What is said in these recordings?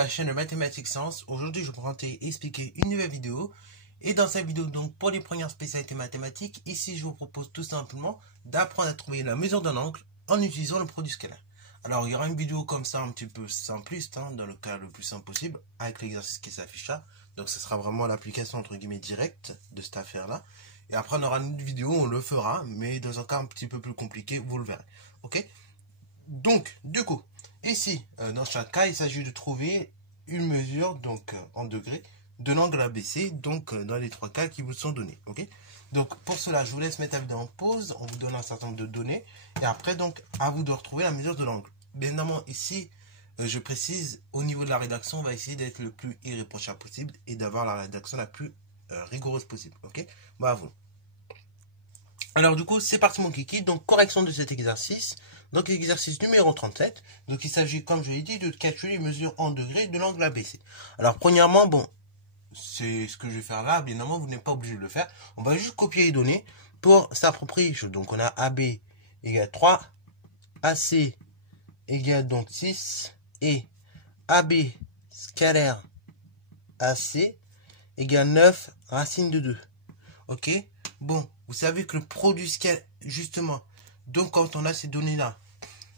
à la chaîne de Mathématiques Sciences. Aujourd'hui, je vais vous présenter et expliquer une nouvelle vidéo. Et dans cette vidéo, donc, pour les premières spécialités mathématiques, ici, je vous propose tout simplement d'apprendre à trouver la mesure d'un angle en utilisant le produit scalaire. Alors, il y aura une vidéo comme ça, un petit peu simpliste, dans le cas le plus simple possible, avec l'exercice qui s'affiche là. Donc, ce sera vraiment l'application, entre guillemets, directe de cette affaire-là. Et après, on aura une vidéo où on le fera, mais dans un cas un petit peu plus compliqué, vous le verrez. Ok? Donc, du coup, ici, dans chaque cas, il s'agit de trouver une mesure, donc en degrés, de l'angle ABC, donc dans les trois cas qui vous sont donnés. Ok? Donc, pour cela, je vous laisse mettre la vidéo en pause, on vous donne un certain nombre de données, et après, donc, à vous de retrouver la mesure de l'angle. Bien évidemment, ici, je précise, au niveau de la rédaction, on va essayer d'être le plus irréprochable possible et d'avoir la rédaction la plus rigoureuse possible. Ok? Bon, à vous. Alors du coup, c'est parti mon kiki. Donc correction de cet exercice. Donc exercice numéro 37. Donc il s'agit, comme je l'ai dit, de calculer les mesures en degrés de l'angle ABC. Alors premièrement, bon, c'est ce que je vais faire là. Bien évidemment, vous n'êtes pas obligé de le faire. On va juste copier les données pour s'approprier les choses. Donc on a AB égale 3, AC égale donc 6 et AB scalaire AC égale 9 racine de 2. Ok? Bon, vous savez que le produit scalaire, justement, donc quand on a ces données-là,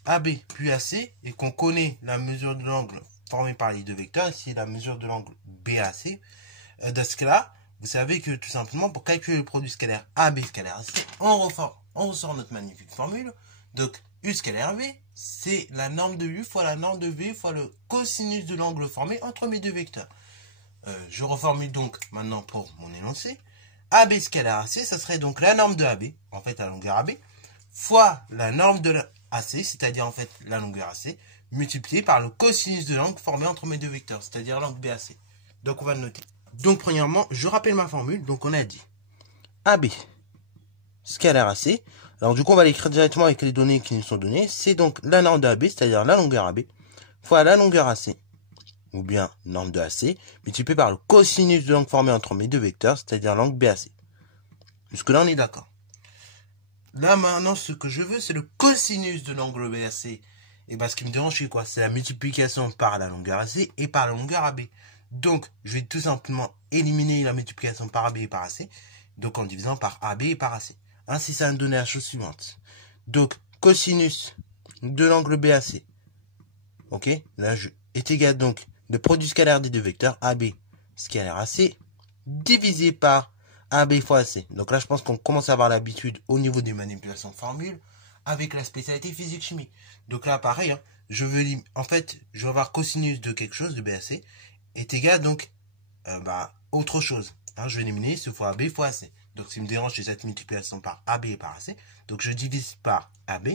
AB puis AC, et qu'on connaît la mesure de l'angle formé par les deux vecteurs, ici la mesure de l'angle BAC, dans ce cas-là, vous savez que tout simplement, pour calculer le produit scalaire AB scalaire AC, on ressort notre magnifique formule. Donc, U scalaire V, c'est la norme de U fois la norme de V fois le cosinus de l'angle formé entre mes deux vecteurs. Je reformule donc maintenant pour mon énoncé. AB scalaire AC, ça serait donc la norme de AB, en fait la longueur AB, fois la norme de AC, c'est-à-dire en fait la longueur AC, multipliée par le cosinus de l'angle formé entre mes deux vecteurs, c'est-à-dire l'angle BAC. Donc on va le noter. Donc premièrement, je rappelle ma formule, donc on a dit AB scalaire AC, alors du coup on va l'écrire directement avec les données qui nous sont données, c'est donc la norme de AB, c'est-à-dire la longueur AB, fois la longueur AC, ou bien norme de AC, multiplié par le cosinus de l'angle formé entre mes deux vecteurs, c'est-à-dire l'angle BAC. Jusque-là, on est d'accord. Là, maintenant, ce que je veux, c'est le cosinus de l'angle BAC. Et bien, ce qui me dérange, c'est quoi? C'est la multiplication par la longueur AC et par la longueur AB. Donc, je vais tout simplement éliminer la multiplication par AB et par AC. Donc, en divisant par AB et par AC. Ainsi, ça va me donner la chose suivante. Donc, cosinus de l'angle BAC. Ok? Là, est égal donc le produit scalaire des deux vecteurs, AB scalaire AC, divisé par AB fois AC. Donc là, je pense qu'on commence à avoir l'habitude au niveau des manipulations de formules avec la spécialité physique-chimie. Donc là, pareil, je vais avoir cosinus de quelque chose, de BAC, est égal donc autre chose. Je vais éliminer ce fois AB fois AC. Donc ce qui me dérange, c'est cette multiplication par AB et par AC. Donc je divise par AB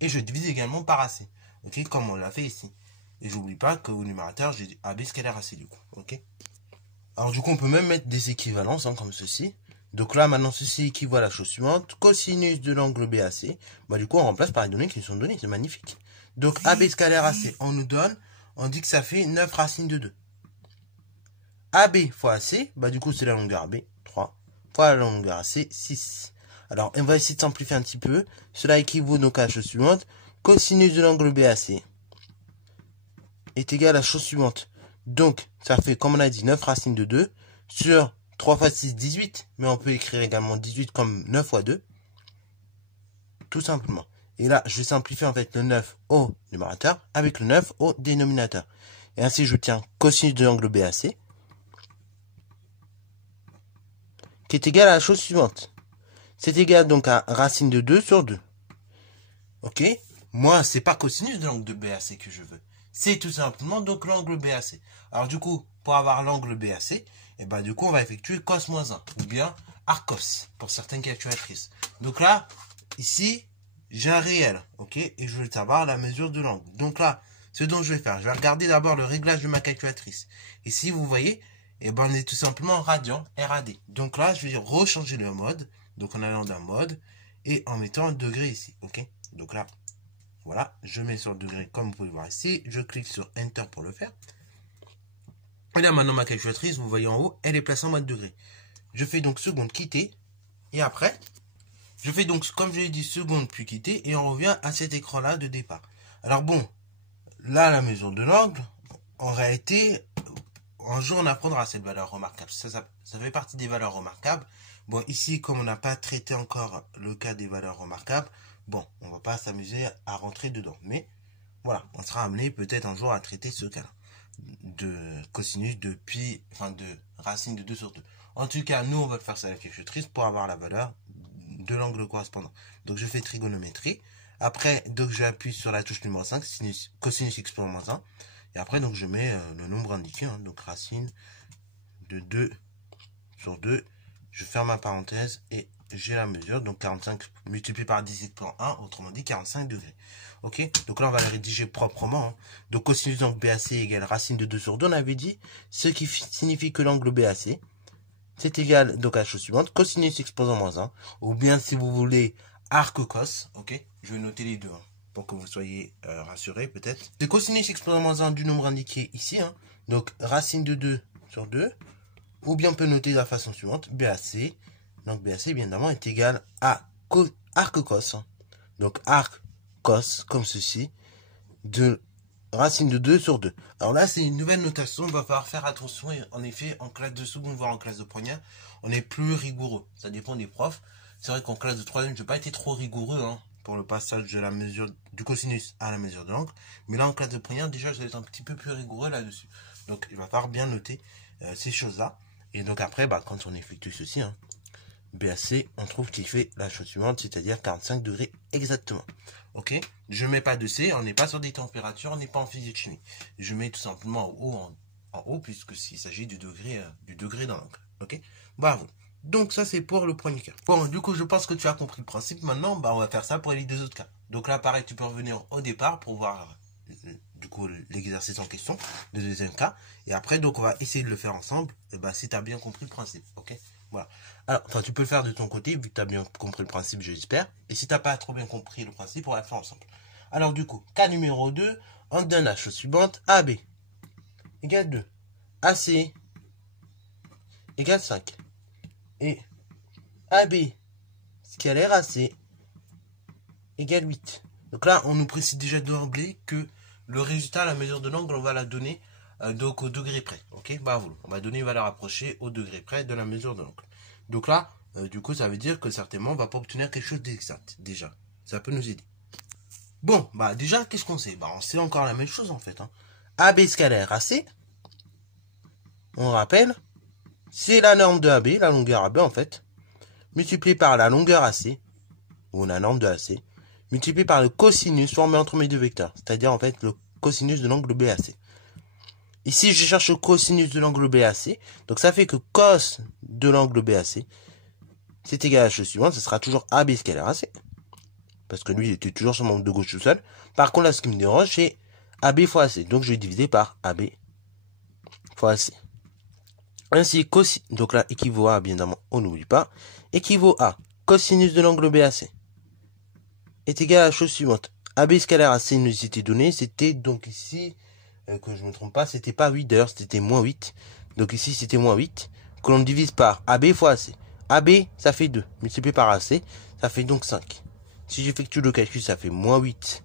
et je divise également par AC. Ok, comme on l'a fait ici. Et j'oublie pas qu'au numérateur, j'ai dit AB scalaire AC du coup. Ok. Alors du coup, on peut même mettre des équivalences comme ceci. Donc là, maintenant, ceci équivaut à la chose suivante. Cosinus de l'angle BAC. Du coup, on remplace par les données qui nous sont données. C'est magnifique. Donc AB scalaire AC, on dit que ça fait 9 racines de 2. AB fois AC, du coup, c'est la longueur AB, 3, fois la longueur AC, 6. Alors, on va essayer de simplifier un petit peu. Cela équivaut donc à la chose suivante. Cosinus de l'angle BAC est égal à la chose suivante. Donc, ça fait, comme on a dit, 9 racines de 2 sur 3 fois 6, 18. Mais on peut écrire également 18 comme 9 fois 2. Tout simplement. Et là, je vais simplifier en fait le 9 au numérateur avec le 9 au dénominateur. Et ainsi, je tiens cosinus de l'angle BAC qui est égal à la chose suivante. C'est égal donc à racine de 2 sur 2. Ok? Moi, c'est pas cosinus de l'angle de BAC que je veux. C'est tout simplement donc l'angle BAC. Alors du coup, pour avoir l'angle BAC, du coup, on va effectuer cos moins 1, ou bien arcos, pour certaines calculatrices. Donc là, ici, j'ai un réel, ok? Et je veux savoir la mesure de l'angle. Donc là, ce dont je vais faire, je vais regarder d'abord le réglage de ma calculatrice. Ici, vous voyez, on est tout simplement en radian, RAD. Donc là, je vais rechanger le mode, donc en allant d'un mode, et en mettant un degré ici, ok? Donc là, voilà, je mets sur le degré comme vous pouvez voir ici. Je clique sur Enter pour le faire. Et là, maintenant, ma calculatrice, vous voyez en haut, elle est placée en mode degré. Je fais donc seconde quitter. Et après, je fais donc, comme je l'ai dit, seconde puis quitter. Et on revient à cet écran-là de départ. Alors bon, là, la mesure de l'angle, en réalité, un jour on apprendra cette valeur remarquable. Ça fait partie des valeurs remarquables. Bon, ici, comme on n'a pas traité encore le cas des valeurs remarquables, bon, on va pas s'amuser à rentrer dedans. Mais voilà, on sera amené peut-être un jour à traiter ce cas-là. De cosinus de pi, enfin de racine de 2 sur 2. En tout cas, nous, on va le faire sur la calculatrice pour avoir la valeur de l'angle correspondant. Donc, je fais trigonométrie. Après, donc, j'appuie sur la touche numéro 5, cosinus x pour moins 1. Et après, donc, je mets le nombre indiqué, hein, donc racine de 2 sur 2. Je ferme ma parenthèse et j'ai la mesure, donc 45 multiplié par 18,1, autrement dit 45 degrés. Ok, donc là on va la rédiger proprement. Hein. Donc cosinus d'angle BAC égale racine de 2 sur 2, on avait dit, ce qui signifie que l'angle BAC, c'est égal donc à la chose suivante, cosinus exposant moins 1, ou bien si vous voulez arc cos, ok, je vais noter les deux, hein, pour que vous soyez rassurés peut-être. C'est cosinus exposant moins 1 du nombre indiqué ici, hein, donc racine de 2 sur 2, ou bien on peut noter de la façon suivante, BAC, donc BAC évidemment est égal à arc cos, hein. Donc arc cos, comme ceci, de racine de 2 sur 2. Alors là, c'est une nouvelle notation, on va falloir faire attention, et en effet, en classe de seconde, voire en classe de première, on est plus rigoureux, ça dépend des profs. C'est vrai qu'en classe de troisième, je n'ai pas été trop rigoureux, hein, pour le passage de la mesure du cosinus à la mesure de l'angle, mais là, en classe de première, déjà, je vais être un petit peu plus rigoureux là-dessus. Donc, il va falloir bien noter ces choses-là. Et donc après, bah, quand on effectue ceci, hein, BAC, on trouve qu'il fait la chose suivante, c'est-à-dire 45 degrés exactement. Ok, je ne mets pas de C, on n'est pas sur des températures, on n'est pas en physique chimie. Je mets tout simplement en haut puisqu'il s'agit du degré dans l'angle. Ok, bravo. Donc ça c'est pour le premier cas. Bon, du coup je pense que tu as compris le principe. Maintenant, bah, on va faire ça pour les deux autres cas. Donc là pareil, tu peux revenir au départ pour voir du coup l'exercice en question, le deuxième cas. Et après, donc on va essayer de le faire ensemble, et bah, si tu as bien compris le principe. Ok, voilà. Alors, enfin, tu peux le faire de ton côté, vu que tu as bien compris le principe, j'espère. Et si tu n'as pas trop bien compris le principe, on va le faire ensemble. Alors, du coup, cas numéro 2, on donne la chose suivante, AB égale 2, AC égale 5. Et AB scalaire AC égale 8. Donc là, on nous précise déjà d'emblée que le résultat à la mesure de l'angle, on va la donner donc au degré près. Ok, bah voilà, on va donner une valeur approchée au degré près de la mesure de l'angle. Donc là, du coup, ça veut dire que certainement, on va pas obtenir quelque chose d'exact, déjà. Ça peut nous aider. Bon, bah déjà, qu'est-ce qu'on sait? Bah, on sait encore la même chose, en fait. Hein. AB scalaire AC, on rappelle, c'est la norme de AB, la longueur AB, en fait, multipliée par la longueur AC, ou la norme de AC, multipliée par le cosinus formé entre mes deux vecteurs, c'est-à-dire, en fait, le cosinus de l'angle BAC. Ici, je cherche le cosinus de l'angle BAC, donc ça fait que cos de l'angle BAC, c'est égal à la chose suivante, ce sera toujours AB scalaire AC. Parce que lui, il était toujours sur mon de gauche tout seul. Par contre, là, ce qui me dérange, c'est AB fois AC. Donc, je vais diviser par AB fois AC. Ainsi, donc là, équivaut à, bien évidemment, on n'oublie pas, équivaut à cosinus de l'angle BAC est égal à la chose suivante. AB scalaire AC nous était donné, c'était donc ici, que je ne me trompe pas, c'était pas 8 d'ailleurs, c'était moins 8. Donc ici, c'était moins 8, que l'on divise par AB fois AC. AB, ça fait 2, multiplié par AC, ça fait donc 5. Si j'effectue le calcul, ça fait moins 8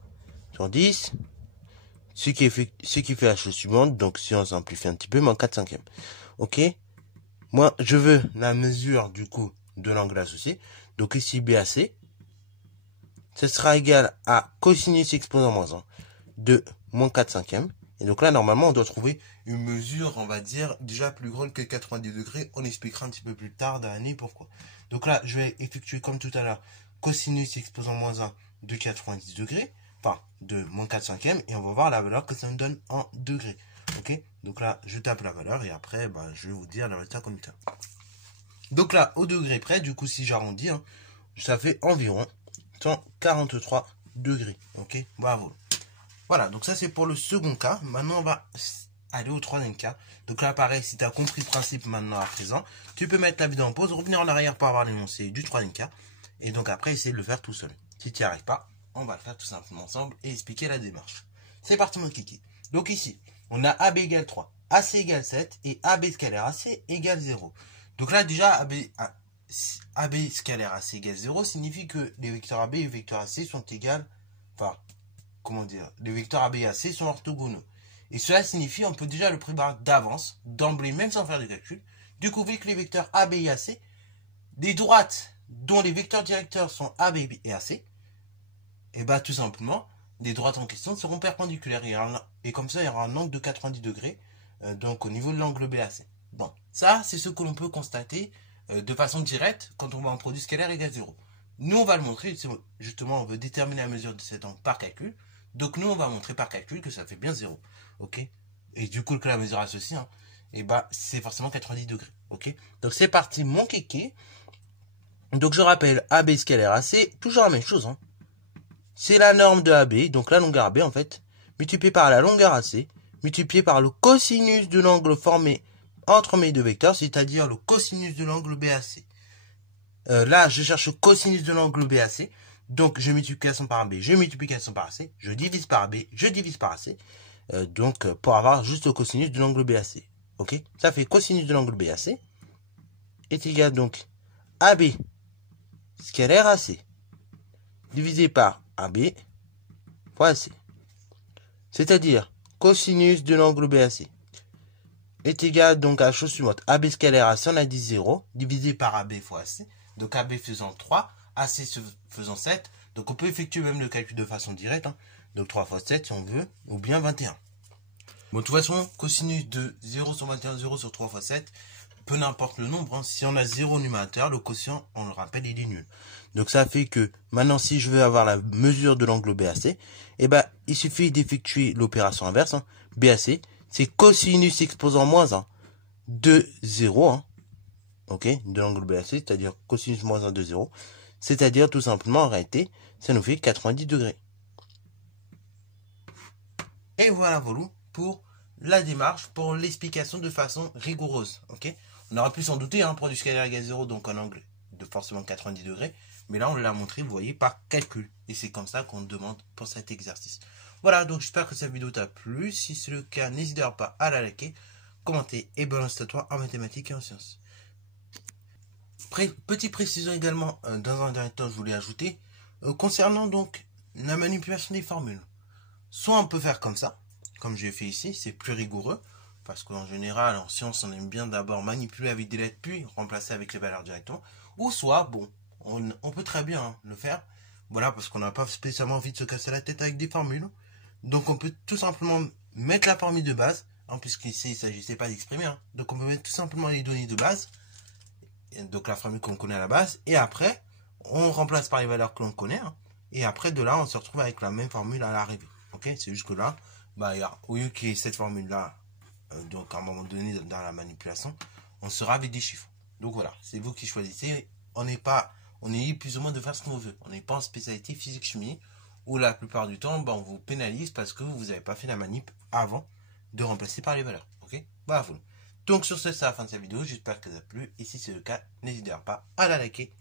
sur 10. Ce qui fait la chose suivante. Donc, si on simplifie un petit peu, moins 4 cinquièmes. Ok. Moi, je veux la mesure, du coup, de l'angle associé. Donc, ici, BAC. Ce sera égal à cosinus exposant moins 1 de moins 4 cinquièmes. Et donc là, normalement, on doit trouver une mesure, on va dire, déjà plus grande que 90 degrés. On expliquera un petit peu plus tard dans l'année pourquoi. Donc là, je vais effectuer comme tout à l'heure cosinus exposant moins 1 de 90 degrés, enfin de moins 4 cinquièmes, et on va voir la valeur que ça nous donne en degrés. Ok, donc là, je tape la valeur, et après, bah, je vais vous dire le résultat comme ça. Donc là, au degré près, du coup, si j'arrondis, hein, ça fait environ 143 degrés. Ok, bravo. Voilà, donc ça c'est pour le second cas. Maintenant, on va aller au troisième cas. Donc là, pareil, si tu as compris le principe maintenant à présent, tu peux mettre la vidéo en pause, revenir en arrière pour avoir l'énoncé du troisième cas. Et donc après, essayer de le faire tout seul. Si tu n'y arrives pas, on va le faire tout simplement ensemble et expliquer la démarche. C'est parti mon kiki. Donc ici, on a AB égale 3, AC égale 7 et AB scalaire AC égale 0. Donc là, déjà, AB scalaire AC égale 0 signifie que les vecteurs AB et les vecteurs AC sont égales, enfin, comment dire, les vecteurs AB et AC sont orthogonaux. Et cela signifie on peut déjà le prévoir d'avance, d'emblée, même sans faire de calcul. Du coup, vu que les vecteurs A, B et AC, des droites dont les vecteurs directeurs sont A, B et AC, et bah tout simplement, les droites en question seront perpendiculaires. Et comme ça, il y aura un angle de 90 degrés, donc au niveau de l'angle BAC. Bon, ça, c'est ce que l'on peut constater de façon directe quand on va en produit scalaire égale 0. Nous, on va le montrer, justement, on veut déterminer la mesure de cet angle par calcul. Donc nous, on va montrer par calcul que ça fait bien 0. Ok. Et du coup, que la mesure associée, hein, et bah, c'est forcément 90 degrés. Ok. Donc c'est parti, mon kéké. Donc je rappelle, AB scalaire AC, toujours la même chose, hein. C'est la norme de AB, donc la longueur AB en fait, multiplié par la longueur AC, multiplié par le cosinus de l'angle formé entre mes deux vecteurs, c'est-à-dire le cosinus de l'angle BAC. Là, je cherche le cosinus de l'angle BAC, donc je multiplication par AB, je multiplication par AC, je divise par AB, je divise par AC, donc pour avoir juste le cosinus de l'angle BAC. Ok, ça fait cosinus de l'angle BAC est égal donc AB scalaire AC divisé par AB fois AC. C'est-à-dire cosinus de l'angle BAC est égal donc à la chose suivante. AB scalaire AC, on a dit 0, divisé par AB fois AC. Donc AB faisant 3, AC faisant 7. Donc on peut effectuer même le calcul de façon directe. Hein. Donc 3 fois 7 si on veut, ou bien 21. Bon, de toute façon, cosinus de 0 sur 21, 0 sur 3 fois 7, peu n'importe le nombre, hein. Si on a 0 numérateur, le quotient, on le rappelle, il est nul. Donc ça fait que maintenant, si je veux avoir la mesure de l'angle BAC, eh ben, il suffit d'effectuer l'opération inverse. Hein. BAC, c'est cosinus exposant moins 1 de 0, hein. Ok, de l'angle BAC, c'est-à-dire cosinus moins 1 de 0. C'est-à-dire tout simplement, en réalité, ça nous fait 90 degrés. Et voilà, voilà, pour la démarche, pour l'explication de façon rigoureuse. Ok, on aurait pu s'en douter, hein, produit scalaire égale 0, donc un angle de forcément 90 degrés. Mais là, on l'a montré, vous voyez, par calcul. Et c'est comme ça qu'on demande pour cet exercice. Voilà, donc j'espère que cette vidéo t'a plu. Si c'est le cas, n'hésite pas à la liker, commenter et balance à toi en mathématiques et en sciences. Petite précision également, dans un dernier temps, je voulais ajouter, concernant donc la manipulation des formules. Soit on peut faire comme ça, comme j'ai fait ici, c'est plus rigoureux, parce qu'en général, en sciences, on aime bien d'abord manipuler avec des lettres, puis remplacer avec les valeurs directement. Ou soit, bon, on peut très bien le faire, voilà, parce qu'on n'a pas spécialement envie de se casser la tête avec des formules. Donc on peut tout simplement mettre la formule de base, hein, puisqu'ici il ne s'agissait pas d'exprimer, hein. Donc on peut mettre tout simplement les données de base, donc la formule qu'on connaît à la base, et après, on remplace par les valeurs que l'on connaît, hein, et après de là, on se retrouve avec la même formule à l'arrivée. Ok, c'est juste que là, bah, au lieu qu'il y ait cette formule-là, donc à un moment donné dans la manipulation, on sera avec des chiffres. Donc voilà, c'est vous qui choisissez. On est libre plus ou moins de faire ce qu'on veut. On n'est pas en spécialité physique-chimie, où la plupart du temps, bah, on vous pénalise parce que vous n'avez pas fait la manip avant de remplacer par les valeurs. Ok, voilà. Donc sur ce, c'est la fin de cette vidéo. J'espère que ça vous a plu. Et si c'est le cas, n'hésitez pas à la liker